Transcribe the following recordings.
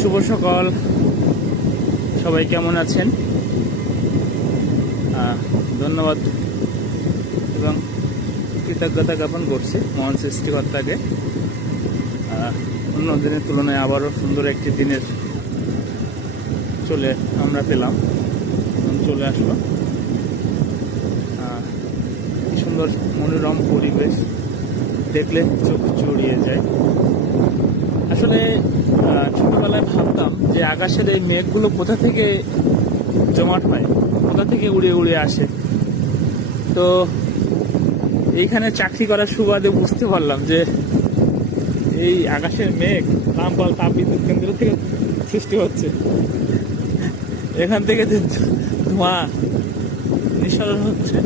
শুভ সকাল, সবাই কেমন আছেন? ধন্যবাদ এবং কৃতজ্ঞতা জ্ঞাপন করছি মহান সৃষ্টিকর্তাকে। অন্য দিনের তুলনায় আবারও সুন্দর একটি দিনের আমরা পেলাম, চলে আসলো। কি সুন্দর মনোরম পরিবেশ, দেখলে চোখ জুড়িয়ে যায়। আসলে ছোটবেলায় ভাবতাম যে আকাশের এই মেঘগুলো কোথা থেকে জমাট হয়, কোথা থেকে উড়ে উড়ে আসে। তো এইখানে চাকরি করার সুবাদে বুঝতে পারলাম যে এই আকাশের মেঘ রামপাল তাপবিদ্যুৎ কেন্দ্র থেকে সৃষ্টি হচ্ছে। এখান থেকে যে ধোঁয়া নিঃসরণ হচ্ছে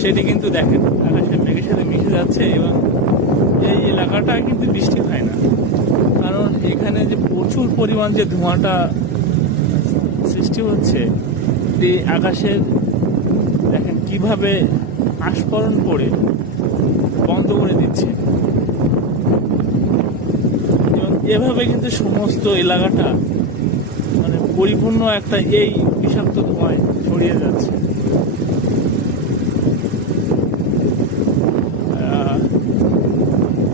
সেটি কিন্তু দেখেন আকাশের মেঘের সাথে মিশে যাচ্ছে, এবং এই এলাকাটা কিন্তু বৃষ্টি হয় না, কারণ এখানে যে প্রচুর পরিমাণ যে ধোঁয়াটা সৃষ্টি হচ্ছে, এই আকাশের দেখেন কিভাবে আস্ফালন করে বন্ধ করে দিচ্ছে, এবং এভাবে কিন্তু সমস্ত এলাকাটা মানে পরিপূর্ণ একটা এই বিষাক্ত ধোঁয়ায় ছড়িয়ে যাচ্ছে।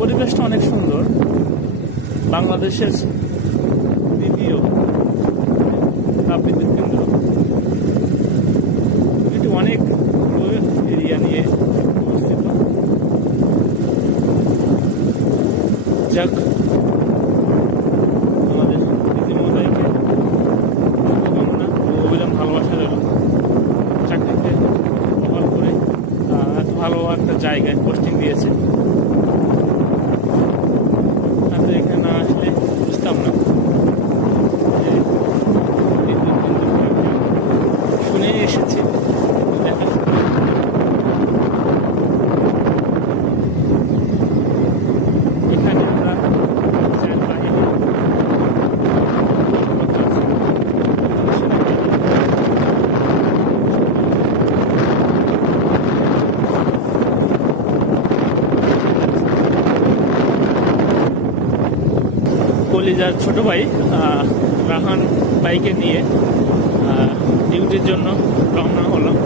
পরিবেশটা অনেক সুন্দর। বাংলাদেশের দ্বিতীয় তাপবিদ্যুৎ কেন্দ্র, এটি অনেক এরিয়া নিয়ে অবস্থিত। যাক, আমাদের মহোদয়কে শুভকামনা ও অবিরাম ভালোবাসা রইল। চাকরিতে বহাল করে এত ভালো একটা জায়গায় পোস্টিং দিয়েছে। এখানে না আসলে বুঝতাম না, শুনে এসেছি, দেখা এখানে আমরা কলিজার ছোট ভাই রাহান বাইকে নিয়ে ডিউটির জন্য রওনা হলাম।